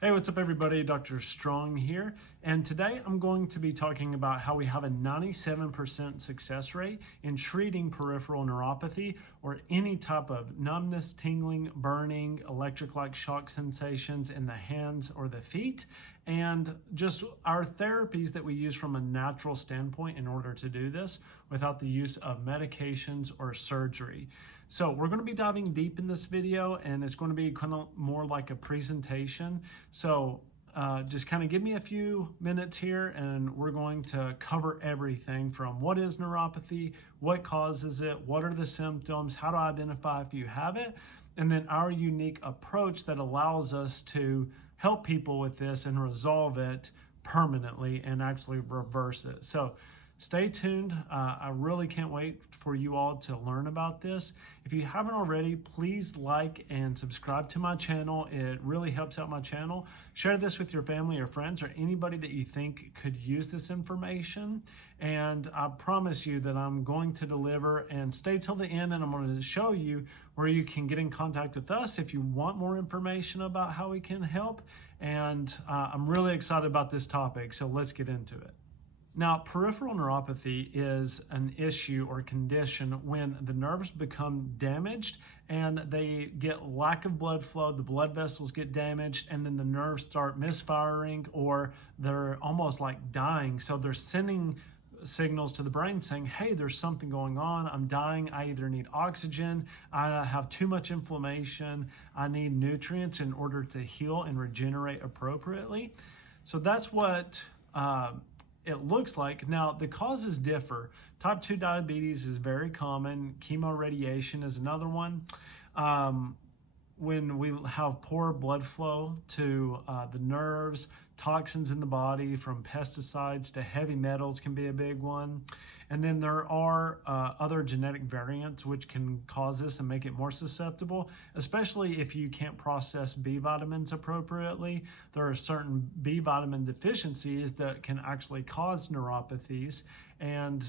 Hey, what's up everybody? Dr. Strong here, and today I'm going to be talking about how we have a 97% success rate in treating peripheral neuropathy or any type of numbness, tingling, burning, electric-like shock sensations in the hands or the feet, and just our therapies that we use from a natural standpoint in order to do this without the use of medications or surgery. So we're going to be diving deep in this video, and it's going to be kind of more like a presentation. So just kind of give me a few minutes here, and we're going to cover everything from what is neuropathy, what causes it, what are the symptoms, how to identify if you have it, and then our unique approach that allows us to help people with this and resolve it permanently and actually reverse it. So stay tuned. I really can't wait for you all to learn about this. If you haven't already, please like and subscribe to my channel. It really helps out my channel. Share this with your family or friends or anybody that you think could use this information. And I promise you that I'm going to deliver, and stay till the end, and I'm going to show you where you can get in contact with us if you want more information about how we can help. And I'm really excited about this topic, so let's get into it. Now, peripheral neuropathy is an issue or condition when the nerves become damaged and they get lack of blood flow, the blood vessels get damaged, and then the nerves start misfiring, or they're almost like dying. So they're sending signals to the brain saying, hey, there's something going on. I'm dying. I either need oxygen, I have too much inflammation, I need nutrients in order to heal and regenerate appropriately. So that's what it looks like. Now, the causes differ. Type 2 diabetes is very common. Chemoradiation is another one. When we have poor blood flow to the nerves, toxins in the body from pesticides to heavy metals can be a big one. And then there are other genetic variants which can cause this and make it more susceptible, especially if you can't process B vitamins appropriately. There are certain B vitamin deficiencies that can actually cause neuropathies, and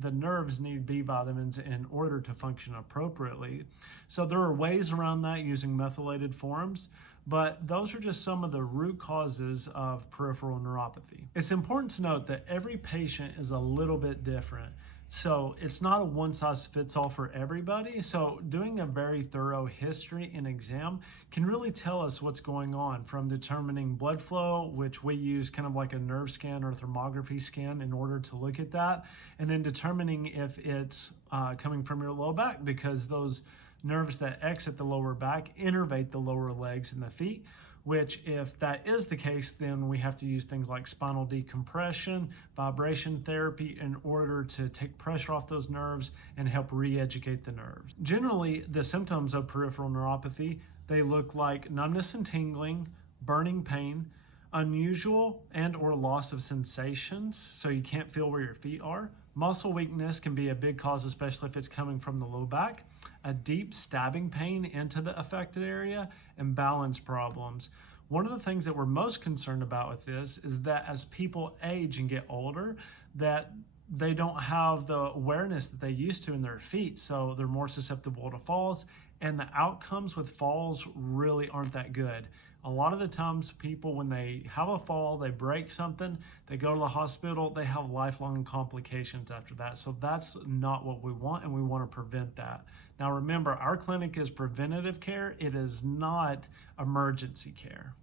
the nerves need B vitamins in order to function appropriately. So there are ways around that using methylated forms, but those are just some of the root causes of peripheral neuropathy. It's important to note that every patient is a little bit different. So it's not a one-size-fits-all for everybody. So doing a very thorough history and exam can really tell us what's going on, from determining blood flow, which we use kind of like a nerve scan or thermography scan in order to look at that, and then determining if it's coming from your low back, because those nerves that exit the lower back innervate the lower legs and the feet, which, if that is the case, then we have to use things like spinal decompression, vibration therapy in order to take pressure off those nerves and help re-educate the nerves. Generally, the symptoms of peripheral neuropathy, they look like numbness and tingling, burning pain, unusual and or loss of sensations, so you can't feel where your feet are. Muscle weakness can be a big cause, especially if it's coming from the low back. A deep stabbing pain into the affected area, and balance problems. One of the things that we're most concerned about with this is that as people age and get older, that they don't have the awareness that they used to in their feet, so they're more susceptible to falls, and the outcomes with falls really aren't that good. A lot of the times people, when they have a fall, they break something, they go to the hospital, they have lifelong complications after that. So that's not what we want, and we want to prevent that. Now remember, our clinic is preventative care. It is not emergency care.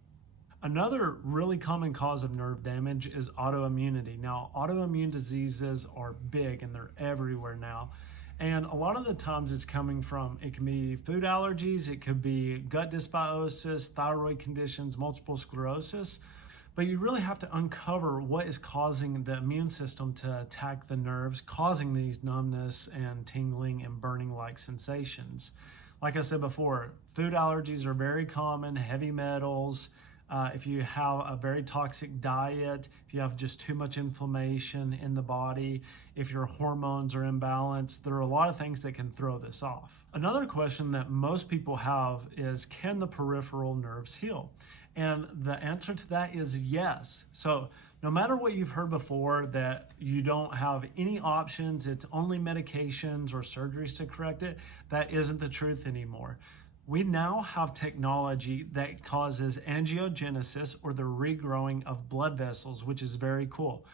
Another really common cause of nerve damage is autoimmunity. Now, autoimmune diseases are big and they're everywhere now. And a lot of the times it's coming from, it can be food allergies, it could be gut dysbiosis, thyroid conditions, multiple sclerosis. But you really have to uncover what is causing the immune system to attack the nerves, causing these numbness and tingling and burning-like sensations. Like I said before, food allergies are very common, heavy metals. If you have a very toxic diet, if you have just too much inflammation in the body, if your hormones are imbalanced, there are a lot of things that can throw this off. Another question that most people have is, can the peripheral nerves heal? And the answer to that is yes. So no matter what you've heard before, that you don't have any options, it's only medications or surgeries to correct it, that isn't the truth anymore. We now have technology that causes angiogenesis, or the regrowing of blood vessels, which is very cool.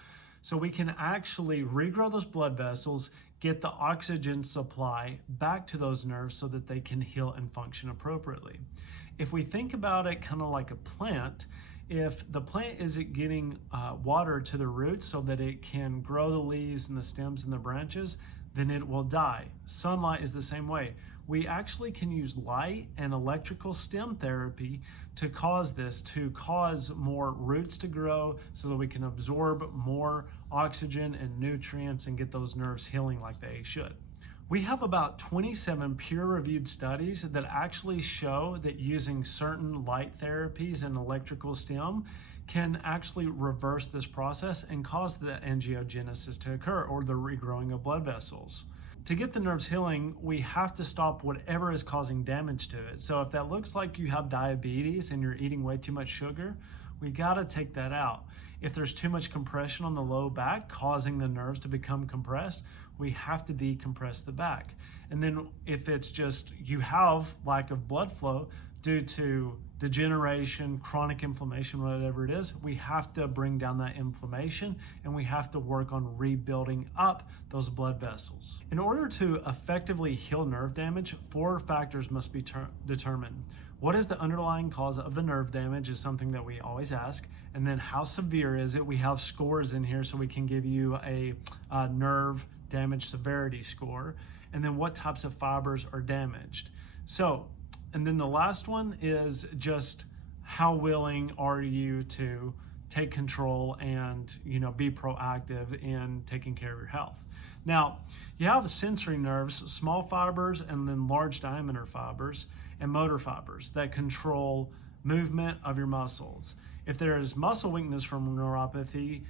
So we can actually regrow those blood vessels, get the oxygen supply back to those nerves so that they can heal and function appropriately. If we think about it kind of like a plant, if the plant isn't getting water to the roots so that it can grow the leaves and the stems and the branches, then it will die. Sunlight is the same way. We actually can use light and electrical stem therapy to cause this, to cause more roots to grow so that we can absorb more oxygen and nutrients and get those nerves healing like they should. We have about 27 peer-reviewed studies that actually show that using certain light therapies and electrical stem can actually reverse this process and cause the angiogenesis to occur, or the regrowing of blood vessels. To get the nerves healing, we have to stop whatever is causing damage to it. So if that looks like you have diabetes and you're eating way too much sugar, we gotta take that out. If there's too much compression on the low back causing the nerves to become compressed, we have to decompress the back. And then if it's just you have lack of blood flow due to degeneration, chronic inflammation, whatever it is, we have to bring down that inflammation and we have to work on rebuilding up those blood vessels. In order to effectively heal nerve damage, 4 factors must be determined. What is the underlying cause of the nerve damage is something that we always ask. And then how severe is it? We have scores in here so we can give you a nerve damage severity score. And then what types of fibers are damaged. And then the last one is just how willing are you to take control and be proactive in taking care of your health. Now, you have sensory nerves, small fibers, and then large diameter fibers and motor fibers that control movement of your muscles. If there is muscle weakness from neuropathy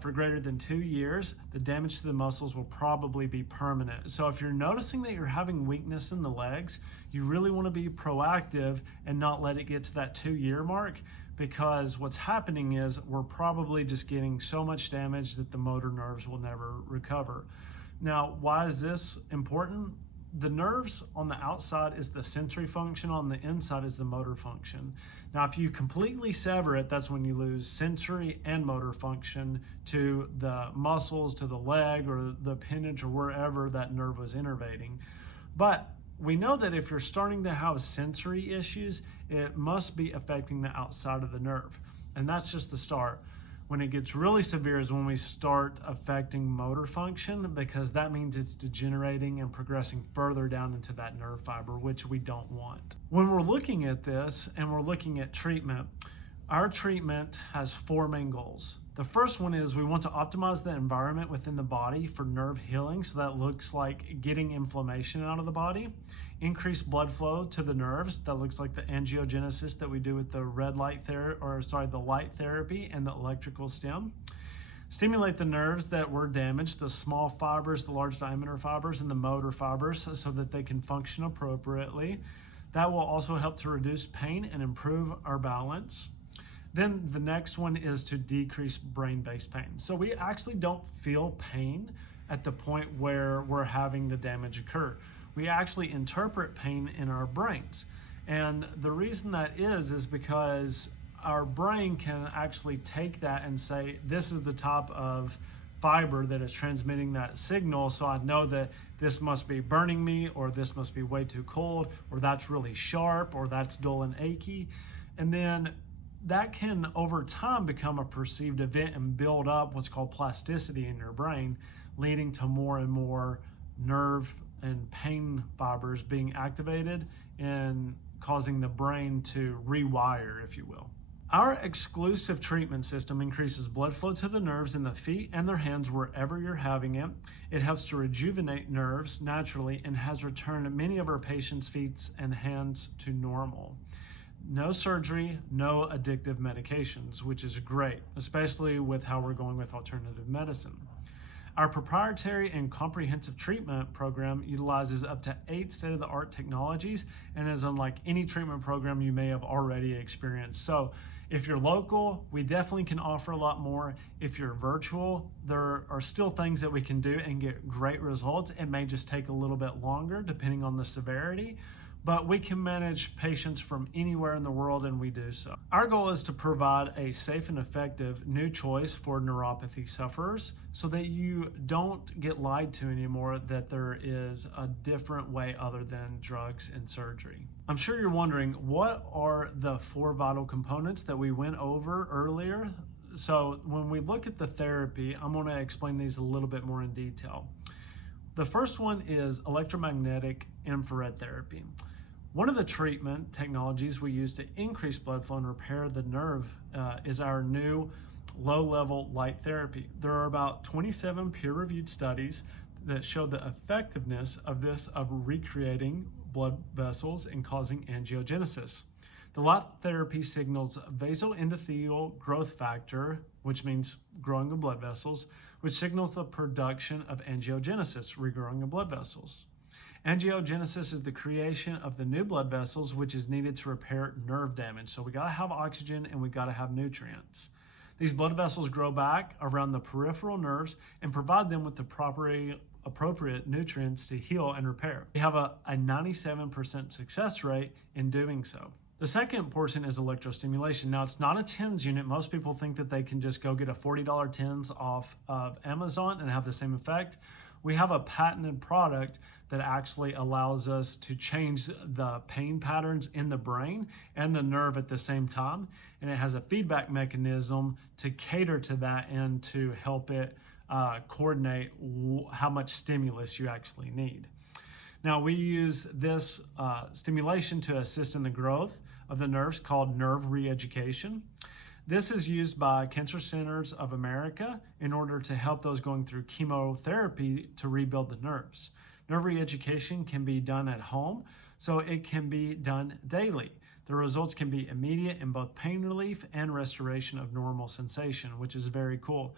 for greater than 2 years, the damage to the muscles will probably be permanent. So if you're noticing that you're having weakness in the legs, you really want to be proactive and not let it get to that 2-year mark, because what's happening is we're probably just getting so much damage that the motor nerves will never recover. Now, why is this important? The nerves on the outside is the sensory function, on the inside is the motor function. Now, if you completely sever it, that's when you lose sensory and motor function to the muscles, to the leg, or the appendage, or wherever that nerve was innervating. But we know that if you're starting to have sensory issues, it must be affecting the outside of the nerve. And that's just the start. When it gets really severe is when we start affecting motor function, because that means it's degenerating and progressing further down into that nerve fiber, which we don't want. When we're looking at this and we're looking at treatment, our treatment has 4 main goals. The first one is we want to optimize the environment within the body for nerve healing. So that looks like getting inflammation out of the body, increase blood flow to the nerves. That looks like the angiogenesis that we do with the the light therapy and the electrical stem. Stimulate the nerves that were damaged, the small fibers, the large diameter fibers, and the motor fibers, so that they can function appropriately. That will also help to reduce pain and improve our balance. Then the next one is to decrease brain-based pain. So we actually don't feel pain at the point where we're having the damage occur. We actually interpret pain in our brains. And the reason that is because our brain can actually take that and say, this is the type of fiber that is transmitting that signal, so I know that this must be burning me, or this must be way too cold, or that's really sharp, or that's dull and achy. And then that can over time become a perceived event and build up what's called plasticity in your brain, leading to more and more nerve and pain fibers being activated and causing the brain to rewire, if you will. Our exclusive treatment system increases blood flow to the nerves in the feet and their hands wherever you're having it. It helps to rejuvenate nerves naturally and has returned many of our patients' feet and hands to normal. No surgery, no addictive medications, which is great, especially with how we're going with alternative medicine. Our proprietary and comprehensive treatment program utilizes up to 8 state-of-the-art technologies and is unlike any treatment program you may have already experienced. So if you're local, we definitely can offer a lot more. If you're virtual, there are still things that we can do and get great results. It may just take a little bit longer depending on the severity, but we can manage patients from anywhere in the world, and we do so. Our goal is to provide a safe and effective new choice for neuropathy sufferers so that you don't get lied to anymore that there is a different way other than drugs and surgery. I'm sure you're wondering, what are the 4 vital components that we went over earlier? So when we look at the therapy, I'm going to explain these a little bit more in detail. The first one is electromagnetic infrared therapy. One of the treatment technologies we use to increase blood flow and repair the nerve is our new low-level light therapy. There are about 27 peer-reviewed studies that show the effectiveness of recreating blood vessels and causing angiogenesis. The light therapy signals vasoendothelial growth factor, which means growing of blood vessels, which signals the production of angiogenesis, regrowing of blood vessels. Angiogenesis is the creation of the new blood vessels, which is needed to repair nerve damage. So we gotta have oxygen and we gotta have nutrients. These blood vessels grow back around the peripheral nerves and provide them with the appropriate nutrients to heal and repair. We have a 97% success rate in doing so. The second portion is electrostimulation. Now, it's not a TENS unit. Most people think that they can just go get a $40 TENS off of Amazon and have the same effect. We have a patented product that actually allows us to change the pain patterns in the brain and the nerve at the same time. And it has a feedback mechanism to cater to that and to help it coordinate how much stimulus you actually need. Now, we use this stimulation to assist in the growth of the nerves, called nerve re-education. This is used by Cancer Centers of America in order to help those going through chemotherapy to rebuild the nerves. Nerve re-education can be done at home, so it can be done daily. The results can be immediate in both pain relief and restoration of normal sensation, which is very cool.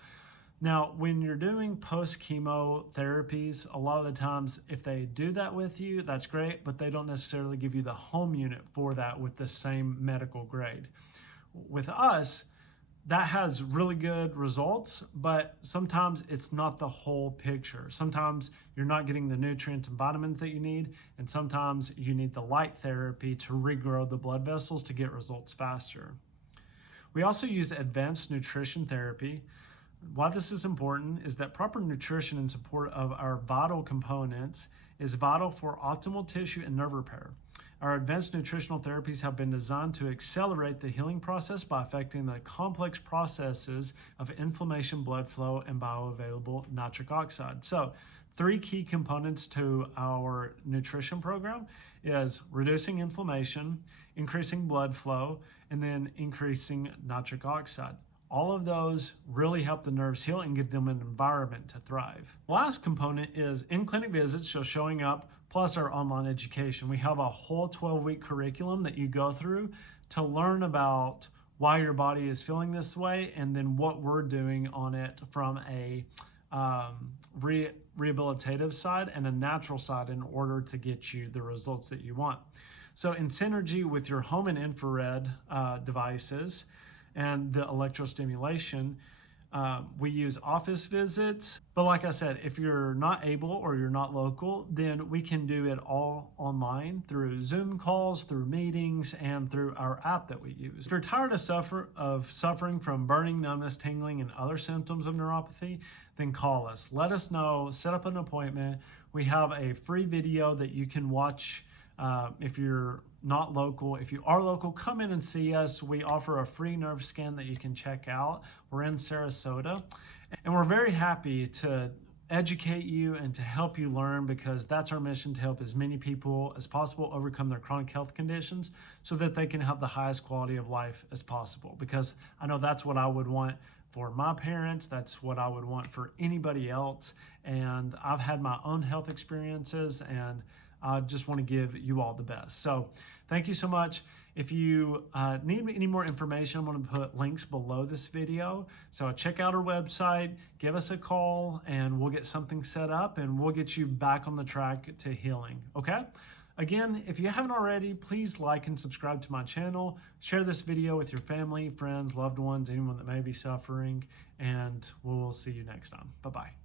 Now, when you're doing post-chemo therapies, a lot of the times, if they do that with you, that's great, but they don't necessarily give you the home unit for that with the same medical grade. With us, that has really good results, but sometimes it's not the whole picture. Sometimes you're not getting the nutrients and vitamins that you need, and sometimes you need the light therapy to regrow the blood vessels to get results faster. We also use advanced nutrition therapy. Why this is important is that proper nutrition and support of our vital components is vital for optimal tissue and nerve repair. Our advanced nutritional therapies have been designed to accelerate the healing process by affecting the complex processes of inflammation, blood flow, and bioavailable nitric oxide. So, 3 key components to our nutrition program is reducing inflammation, increasing blood flow, and then increasing nitric oxide. All of those really help the nerves heal and give them an environment to thrive. The last component is in-clinic visits, so showing up, plus our online education. We have a whole 12-week curriculum that you go through to learn about why your body is feeling this way and then what we're doing on it from a rehabilitative side and a natural side in order to get you the results that you want. So in synergy with your home and infrared devices, and the electrostimulation, we use office visits. But like I said, if you're not able or you're not local, then we can do it all online through Zoom calls, through meetings, and through our app that we use. If you're tired of suffering from burning, numbness, tingling, and other symptoms of neuropathy, then call us. Let us know, set up an appointment. We have a free video that you can watch if you're not local. If you are local, come in and see us. We offer a free nerve scan that you can check out. We're in Sarasota, and we're very happy to educate you and to help you learn, because that's our mission, to help as many people as possible overcome their chronic health conditions so that they can have the highest quality of life as possible. Because I know that's what I would want for my parents, that's what I would want for anybody else, and I've had my own health experiences, and I just want to give you all the best. So thank you so much. If you need any more information, I'm going to put links below this video. So check out our website, give us a call, and we'll get something set up and we'll get you back on the track to healing, okay? Again, if you haven't already, please like and subscribe to my channel. Share this video with your family, friends, loved ones, anyone that may be suffering, and we'll see you next time. Bye-bye.